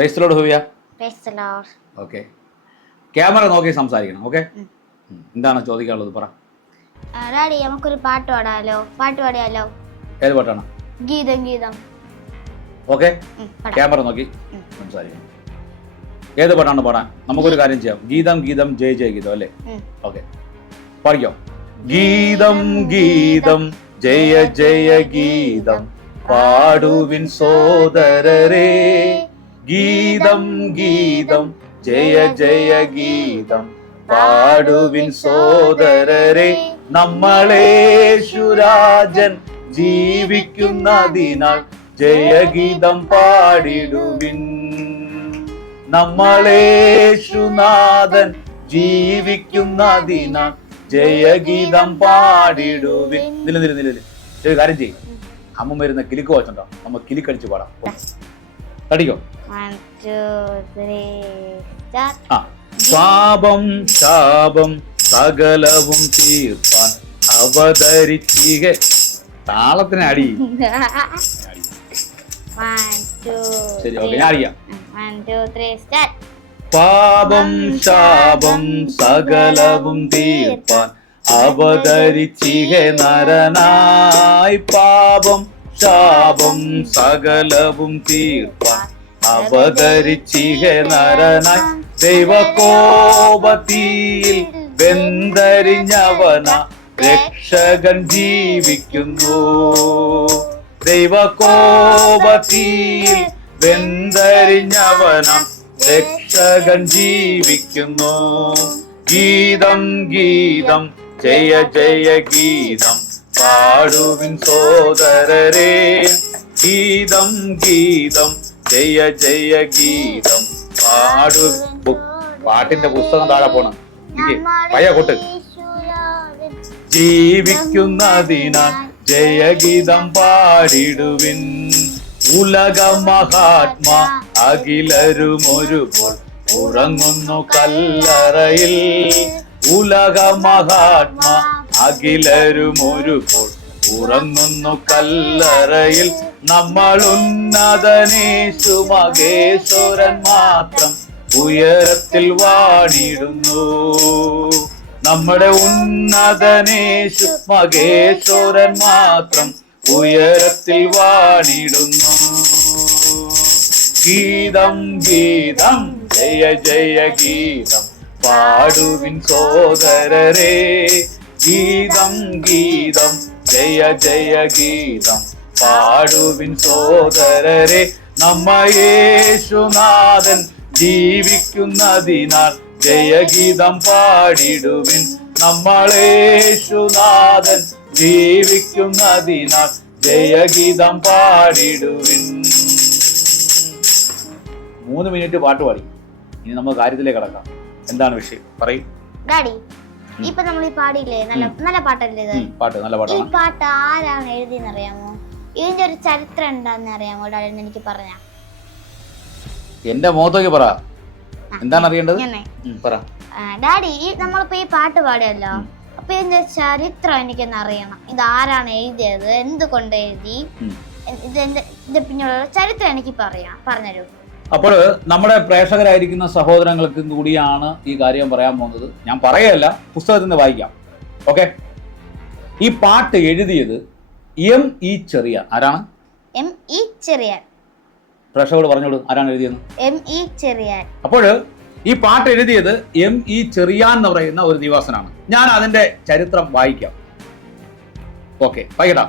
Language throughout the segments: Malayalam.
പ്രൈസിലോട് ഹുവിയ ഓക്കെ ക്യാമറ നോക്കി സംസാരിക്കണം ഓക്കെ. എന്താണ് ചോദിക്കാനുള്ളത് പറ. ഡാഡി നമുക്കൊരു പാട്ട് പാടാലോ? പാട്ട് പാടിയാലോ? ഏത് പാട്ടാണ്? ഗീതം ഗീതം. ഓക്കെ ക്യാമറ നോക്കി സംസാരിക്കണം. ഏത് പാട്ടാണ് പാടാൻ? നമുക്കൊരു കാര്യം ചെയ്യാം. ഗീതം ഗീതം ജയ ജയ ഗീതം അല്ലേ. ഓക്കെ പാടിക്കോ ഗീതം ഗീതം ജയ ജയ ഗീതം പാടുവിൻ സോദരരേ. ഗീതം ഗീതം ജയ ജയ ഗീതം. പാടുവിൻ സോദരരെ നമ്മളേശുരാജൻ ജീവിക്കുന്നതിനാൽ ജയഗീതം പാടിടുവിൻ. നമ്മളേശുനാഥൻ ജീവിക്കുന്നതിനാൽ ജയഗീതം പാടിടുവിൻ. നില നില നില. ഒരു കാര്യം ചെയ്യും. അമ്മ വരുന്ന കിലിക്ക് വാച്ചുണ്ടോ നമ്മ കിലിക്കടിച്ച് പാടാം. Start. ആ. പാപം ശാപം സകലവും തീർപ്പാൻ അവതരിച്ചിക താളത്തിന് അടി. ശരി. ഓക്കെ ഞാൻ അറിയാം പാപം ശാപം സകലവും തീർപ്പാൻ അവതരിച്ചിക നരനായി പാപം ശാപം സകലവും തീർപ്പാൻ അവതരിച്ചിക നരനായി ദൈവകോപത്തിയിൽ വെന്തരിഞ്ഞവന രക്ഷകൻ ജീവിക്കുന്നു. ദൈവകോപത്തിയിൽ വെന്തരിഞ്ഞവന രക്ഷകൻ ജീവിക്കുന്നു. ഗീതം ഗീതം ജയ ജയ ഗീതം പാടുവിൻ സോദരരേ. ഗീതം ഗീതം ജയ ജയ ഗീതം പാടു. പാട്ടിന്റെ പുസ്തകം താഴെ പോണം. എനിക്ക് പയ്യ കൊട്ട്. ജീവിക്കുന്നതിനാൽ ജയഗീതം പാടിടുവിൻ. ഉലക മഹാത്മാ അഖിലരുമൊരുപോൾ. ഉറങ്ങുന്നു കല്ലറയിൽ. ഉലക മഹാത്മാ അഖിലരും ഒരുപോൾ ഉറങ്ങുന്നു കല്ലറയിൽ നമ്മൾ ഉന്നതനേശു മകേശ്വരൻ മാത്രം ഉയരത്തിൽ വാണിടുന്നു. നമ്മുടെ ഉന്നതനേശു മകേശ്വരൻ മാത്രം ഉയരത്തിൽ വാണിടുന്നു. ഗീതം ഗീതം ജയ ജയ ഗീതം പാടുവിൻ സോദരരേ ഗീതം ഗീതം ജയ ജയ ഗീതം പാടുവിൻ സോദരരെ നമ്മ യേശുനാഥൻ ജീവിക്കുന്നതിനാൽ ജയഗീതം പാടിടുവിൻ. നമ്മളേശുനാഥൻ ജീവിക്കുന്നതിനാൽ ജയഗീതം പാടിടുവിൻ. മൂന്ന് മിനിറ്റ് പാട്ട് പാടി. ഇനി നമ്മൾ കാര്യത്തിലേക്ക് കടക്കാം. എന്താണ് വിഷയം? പറയും. ഇപ്പൊ നമ്മൾ ഈ പാടിയില്ലേ നല്ല നല്ല പാട്ടല്ലേ ഇത്? പാട്ട് നല്ല ഈ പാട്ടാണ്. പാട്ട് ആരാണ് എഴുതിയെന്ന് അറിയാമോ ഇതിന്റെ ഒരു ചരിത്രം എന്താന്ന് അറിയാമോ? ഡാഡി എനിക്ക് പറഞ്ഞ. എന്റെ മുഖത്തേക്ക് പറ. എന്താണ് അറിയേണ്ടത്? ഇങ്ങനെ. ഉം, പറ. ഡാഡി ഈ നമ്മളിപ്പോ ഈ പാട്ട് പാടിയല്ലോ? അപ്പൊ ഇതിന്റെ ചരിത്രം എനിക്കൊന്ന് അറിയണം. ഇത് ആരാണ് എഴുതിയത്? എന്തുകൊണ്ട് എഴുതി? ഉം. ഇത് എന്റെ ഇത് പിന്നെയുള്ള ചരിത്രം എനിക്ക് പറയാം പറഞ്ഞുതരൂ. അപ്പോൾ നമ്മുടെ പ്രേക്ഷകരായിരിക്കുന്ന സഹോദരങ്ങൾക്കും കൂടിയാണ് ഈ കാര്യം പറയാൻ പോകുന്നത്. ഞാൻ പറയല്ല പുസ്തകത്തിൽ നിന്ന് വായിക്കാം. ഓക്കെ ഈ പാട്ട് എഴുതിയത് എം ഇ ചെറിയ ആരാണ്? M E Cheriyan. പ്രേക്ഷകരോട് പറഞ്ഞോളൂ ആരാണ് എഴുതിയത്? M E Cheriyan. അപ്പോൾ ഈ പാട്ട് എഴുതിയത് എം ഇ ചെറിയാൻ എന്ന് പറയുന്ന ഒരു നിവാസനാണ്. ഞാൻ അതിന്റെ ചരിത്രം വായിക്കാം. ഓക്കെ വായിക്കട്ടാ?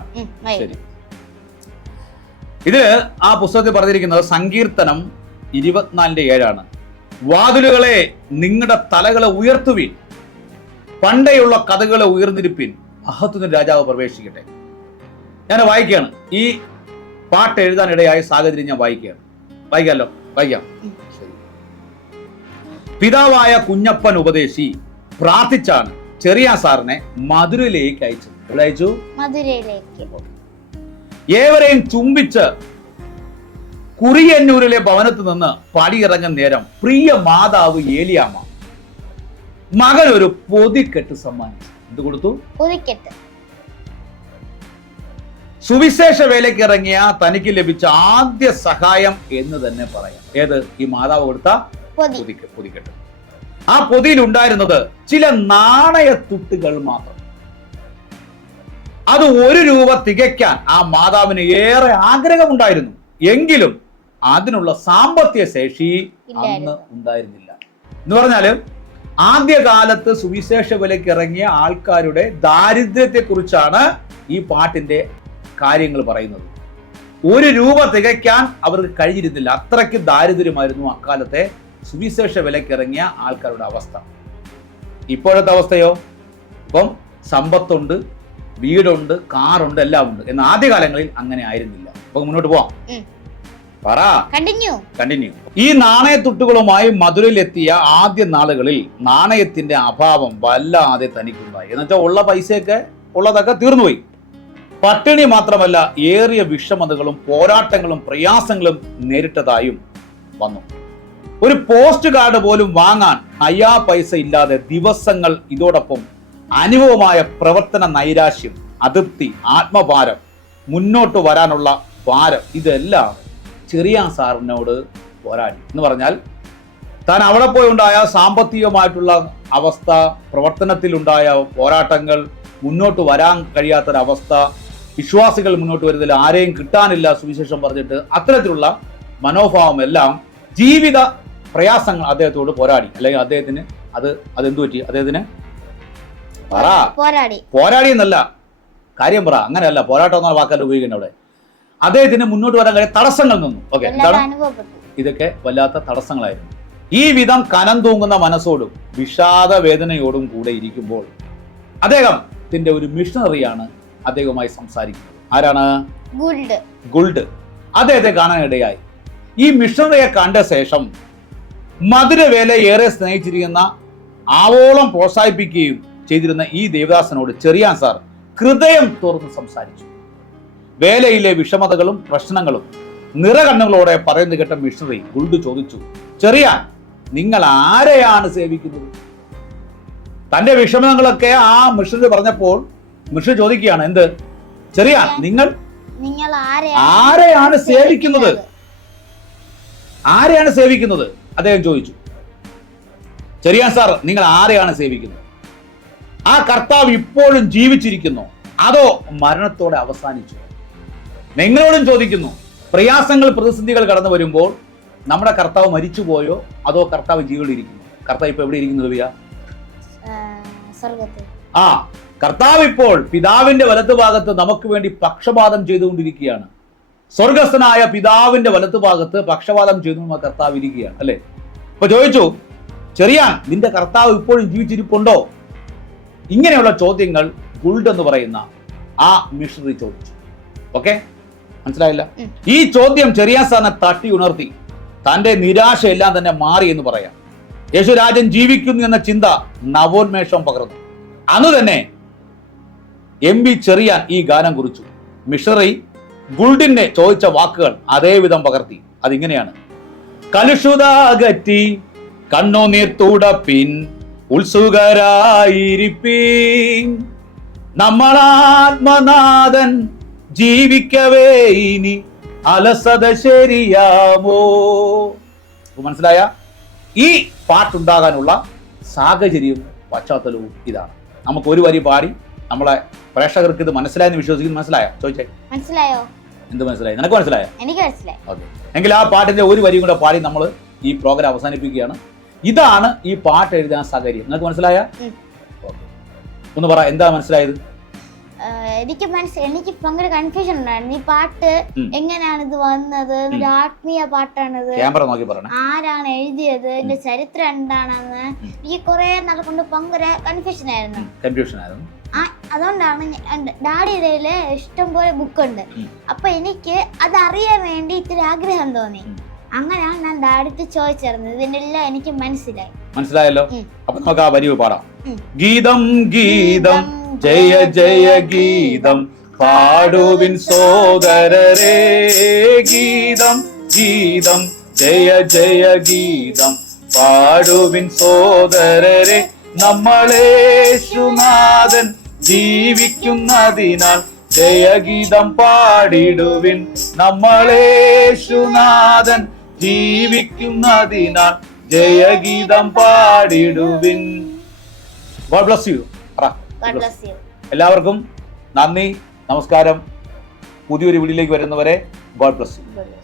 ശരി. ഇതിൽ ആ പുസ്തകത്തിൽ പറഞ്ഞിരിക്കുന്നത് സങ്കീർത്തനം ഇരുപത്തിനാലിന്റെ ഏഴാണ്. വാതിലുകളെ നിങ്ങളുടെ തലകളെ ഉയർത്തുവിൻ. പണ്ടേയുള്ള കഥകളെ ഉയർന്നിരിപ്പിൻ. മഹത്വത്തിന് രാജാവ് പ്രവേശിക്കട്ടെ. ഞാൻ വായിക്കുകയാണ്. ഈ പാട്ട് എഴുതാനിടയായ സാഹചര്യം ഞാൻ വായിക്കുകയാണ്. വായിക്കാമല്ലോ? വായിക്കാം. പിതാവായ കുഞ്ഞപ്പൻ ഉപദേശി പ്രാർത്ഥിച്ചാണ് ചെറിയ സാറിനെ മധുരയിലേക്ക് അയച്ചത്. അയച്ചു? മധുരയിലേക്ക്. ഏവരെയും ചുംബിച്ച് കുറിയന്നൂരിലെ ഭവനത്ത് നിന്ന് പടിയിറങ്ങുന്ന നേരം പ്രിയ മാതാവ് ഏലിയാമ്മ മകൻ ഒരു പൊതിക്കെട്ട് സമ്മാനിച്ചു. എന്ത് കൊടുത്തു? പുതുക്കെട്ട്. സുവിശേഷ വേലയ്ക്ക് ഇറങ്ങിയ തനിക്ക് ലഭിച്ച ആദ്യ സഹായം എന്ന് തന്നെ പറയാം. ഏത്? ഈ മാതാവ് കൊടുത്ത പൊതി. പൊതിക്ക് പൊതിക്കെട്ട്. ആ പൊതിയിൽ ഉണ്ടായിരുന്നത് ചില നാണയത്തുട്ടുകൾ മാത്രം. അത് ഒരു രൂപ തികയ്ക്കാൻ ആ മാതാവിന് ഏറെ ആഗ്രഹമുണ്ടായിരുന്നു. എങ്കിലും അതിനുള്ള സാമ്പത്തിക ശേഷി അന്ന് ഉണ്ടായിരുന്നില്ല. എന്ന് പറഞ്ഞാൽ ആദ്യകാലത്ത് സുവിശേഷ വിലയ്ക്ക് ഇറങ്ങിയ ആൾക്കാരുടെ ദാരിദ്ര്യത്തെ കുറിച്ചാണ് ഈ പാട്ടിന്റെ കാര്യങ്ങൾ പറയുന്നത്. ഒരു രൂപ തികയ്ക്കാൻ അവർക്ക് കഴിഞ്ഞിരുന്നില്ല. അത്രയ്ക്ക് ദാരിദ്ര്യമായിരുന്നു അക്കാലത്തെ സുവിശേഷ വിലയ്ക്ക് ഇറങ്ങിയ ആൾക്കാരുടെ അവസ്ഥ. ഇപ്പോഴത്തെ അവസ്ഥയോ? ഇപ്പം സമ്പത്തുണ്ട് വീടുണ്ട് കാറുണ്ട് എല്ലാം ഉണ്ട് എന്നാൽ ആദ്യകാലങ്ങളിൽ അങ്ങനെ ആയിരുന്നില്ല. അപ്പൊ മുന്നോട്ട് പോവാം. പറ. കണ്ടിന്യൂ കണ്ടിന്യൂ ഈ നാണയത്തുട്ടുകളുമായി മധുരയിലെത്തിയ ആദ്യ നാളുകളിൽ നാണയത്തിന്റെ അഭാവം വല്ലാതെ തനിക്കുണ്ടായി. എന്നുവെച്ചാൽ ഉള്ള പൈസയൊക്കെ ഉള്ളതൊക്കെ തീർന്നുപോയി. പട്ടിണി മാത്രമല്ല ഏറിയ വിഷമതകളും പോരാട്ടങ്ങളും പ്രയാസങ്ങളും നേരിട്ടതായും വന്നു. ഒരു പോസ്റ്റ് കാർഡ് പോലും വാങ്ങാൻ അയാ പൈസ ഇല്ലാതെ ദിവസങ്ങൾ ഇതോടൊപ്പം അനുഭവമായ പ്രവർത്തന നൈരാശ്യം അതിർത്തി ആത്മഭാരം മുന്നോട്ട് വരാനുള്ള ഭാരം ഇതെല്ലാം ചെറിയ സാറിനോട് പോരാടി എന്ന് പറഞ്ഞാൽ താൻ അവിടെ പോയി ഉണ്ടായ സാമ്പത്തികമായിട്ടുള്ള അവസ്ഥ പ്രവർത്തനത്തിലുണ്ടായ പോരാട്ടങ്ങൾ മുന്നോട്ട് വരാൻ കഴിയാത്തൊരവസ്ഥ വിശ്വാസികൾ മുന്നോട്ട് വരുന്നതിൽ ആരെയും കിട്ടാനില്ല സുവിശേഷം പറഞ്ഞിട്ട് അത്തരത്തിലുള്ള മനോഭാവം എല്ലാം ജീവിത പ്രയാസങ്ങൾ അദ്ദേഹത്തോട് പോരാടി. അല്ലെങ്കിൽ അദ്ദേഹത്തിന് അത് അതെന്തു പറ്റി? അദ്ദേഹത്തിന് പറ. പോരാടി. പോരാടി എന്നല്ല. കാര്യം പറ. അങ്ങനെയല്ല. പോരാട്ടം എന്നുള്ള വാക്കല്ല ഉപയോഗിക്കുന്നത് അവിടെ. അദ്ദേഹത്തിന് മുന്നോട്ട് വരാൻ കഴിയ തടസ്സങ്ങൾ നിന്നു. ഓക്കെ എന്താണ്? ഇതൊക്കെ വല്ലാത്ത തടസ്സങ്ങളായിരുന്നു. ഈ വിധം കനം തൂങ്ങുന്ന മനസ്സോടും വിഷാദ വേദനയോടും കൂടെ ഇരിക്കുമ്പോൾ അദ്ദേഹം അദ്ദേഹത്തിന്റെ ഒരു മിഷണറിയാണ് അദ്ദേഹവുമായി സംസാരിക്കുന്നത്. ആരാണ്? ഗുൾഡ്. ഗുൾഡ്. അദ്ദേഹത്തെ കാണാനിടയായി. ഈ മിഷണറിയെ കണ്ട ശേഷം മധുരവേല ഏറെ സ്നേഹിച്ചിരിക്കുന്ന ആവോളം പ്രോത്സാഹിപ്പിക്കുകയും ചെയ്തിരുന്ന ഈ ദേവദാസനോട് ചെറിയാൻ സാർ ഹൃദയം തുറന്ന് സംസാരിച്ചു. വേലയിലെ വിഷമതകളും പ്രശ്നങ്ങളും നിറകണ്ണുകളോടെ പറയുന്നു കേട്ട മിഷണറി ഗുൾഡ് ചോദിച്ചു ചെറിയ നിങ്ങൾ ആരെയാണ് സേവിക്കുന്നത്? തന്റെ വിഷമങ്ങളൊക്കെ ആ മിഷണറി പറഞ്ഞപ്പോൾ മിഷണറി ചോദിക്കുകയാണ് എന്ത്? ചെറിയ നിങ്ങൾ നിങ്ങൾ ആരെ ആരെയാണ് സേവിക്കുന്നത്? ആരെയാണ് സേവിക്കുന്നത്? അദ്ദേഹം ചോദിച്ചു. ചെറിയാൻ സാർ നിങ്ങൾ ആരെയാണ് സേവിക്കുന്നത്? ആ കർത്താവ് ഇപ്പോഴും ജീവിച്ചിരിക്കുന്നു. അതോ മരണത്തോടെ അവസാനിച്ചു? നിങ്ങളോടും ചോദിക്കുന്നു പ്രയാസങ്ങൾ പ്രതിസന്ധികൾ കടന്നു വരുമ്പോൾ നമ്മുടെ കർത്താവ് മരിച്ചുപോയോ അതോ കർത്താവ് ജീവനിരിക്കുന്നു കർത്താവ് ഇപ്പൊ എവിടെ ഇരിക്കുന്നു ആ കർത്താവ് ഇപ്പോൾ പിതാവിന്റെ വലത്തുഭാഗത്ത് നമുക്ക് വേണ്ടി പക്ഷപാതം ചെയ്തുകൊണ്ടിരിക്കുകയാണ്. സ്വർഗസ്ഥനായ പിതാവിന്റെ വലത്തുഭാഗത്ത് പക്ഷപാതം ചെയ്തു കർത്താവ് ഇരിക്കുകയാണ് അല്ലെ? ഇപ്പൊ ചോദിച്ചു ചെറിയാൻ നിന്റെ കർത്താവ് ഇപ്പോഴും ജീവിച്ചിരിപ്പുണ്ടോ? ഇങ്ങനെയുള്ള ചോദ്യങ്ങൾ ഗുൾഡ് എന്ന് പറയുന്ന ആ മിഷണറി ചോദിച്ചു. ഓക്കെ? മനസ്സിലായില്ല? ഈ ചോദ്യം ചെറിയ സാറിനെ തട്ടി ഉണർത്തി. തന്റെ നിരാശയെല്ലാം തന്നെ മാറി എന്ന് പറയാം. യേശുരാജൻ ജീവിക്കുന്നു എന്ന ചിന്ത നവോന്മേഷം പകർന്നു. അന്ന് തന്നെ എം ബി ചെറിയാൻ ഈ ഗാനം കുറിച്ചു. മിഷറി ഗുൾഡിന്റെ ചോദിച്ച വാക്കുകൾ അതേവിധം പകർത്തി. അതിങ്ങനെയാണ്. കലുഷുതാകറ്റി കണ്ണുനീർ തുടപ്പിൻ ഉത്സുകരായിരിപ്പീൻ. നമ്മളാത്മനാഥൻ ജീവിക്കവേ ഇനി അലസത ശരിയാമോ? മനസ്സിലായ? ഈ പാട്ടുണ്ടാകാനുള്ള സാഹചര്യവും പശ്ചാത്തലവും ഇതാണ്. നമുക്ക് ഒരു വരി പാടി നമ്മളെ പ്രേക്ഷകർക്ക് ഇത് മനസ്സിലായെന്ന് വിശ്വസിക്കുന്നു. മനസ്സിലായോ? ചോദിച്ചേ. മനസ്സിലായോ? എന്ത് മനസ്സിലായി? നിനക്ക് മനസ്സിലായോ? എനിക്ക് മനസ്സിലായി. ഓക്കെ. എങ്കിൽ ആ പാട്ടിന്റെ ഒരു വരിയും കൂടെ പാടി നമ്മൾ ഈ പ്രോഗ്രാം അവസാനിപ്പിക്കുകയാണ്. ഇതാണ് ഈ പാട്ട് എഴുതാൻ സാഹചര്യം. നിങ്ങൾക്ക് മനസ്സിലായ. ഒന്ന് പറ എന്താ മനസ്സിലായത്? എനിക്ക് മനസ്സ് എനിക്ക് ഭയങ്കര കൺഫ്യൂഷൻ ഉണ്ടായിരുന്നു. ഈ പാട്ട്. എങ്ങനെയാണ് ഇത് വന്നത്? ഒരു ആത്മീയ പാട്ടാണിത്. ക്യാമറ നോക്കി ആരാണ് എഴുതിയത്? ഇതിന്റെ ചരിത്രം എന്താണെന്ന്? എനിക്ക് കുറെ നാളെ കൊണ്ട് ഭയങ്കര കൺഫ്യൂഷൻ ആയിരുന്നു. കൺഫ്യൂഷൻ ആയിരുന്നു. അതുകൊണ്ടാണ് ഡാഡി ഇഷ്ടം ഇഷ്ടംപോലെ ബുക്ക് ഉണ്ട്. അപ്പൊ എനിക്ക് അത് അറിയാൻ വേണ്ടി ഇത്തിരി ആഗ്രഹം തോന്നി. അങ്ങനെയാണ് ഞാൻ ഡാഡിത്ത് ചോദിച്ചിരുന്നത് ഇതിനെല്ലാം എനിക്ക് മനസ്സിലായി. മനസ്സിലായല്ലോ. അപ്പൊ നമുക്ക് ആ വരി പാടാം. ഗീതം. ഗീതം ജയ ജയ ഗീതം പാടുവിൻ സോദരരേ ഗീതം ഗീതം ജയ ജയ ഗീതം പാടുവിൻ സോദരരെ നമ്മളേശുനാഥൻ ജീവിക്കുന്നതിനാൽ ജയഗീതം പാടിടുവിൻ നമ്മളേശുനാഥൻ ജീവിക്കുന്നതിനാൽ ജയഗീതം പാടിടുവിൻ ഗോഡ് ബ്ലസ് യു. എല്ലാവർക്കും നന്ദി നമസ്കാരം. പുതിയൊരു വീടിലേക്ക് വരുന്നവരെ ഗോഡ് ബ്ലസ് യു.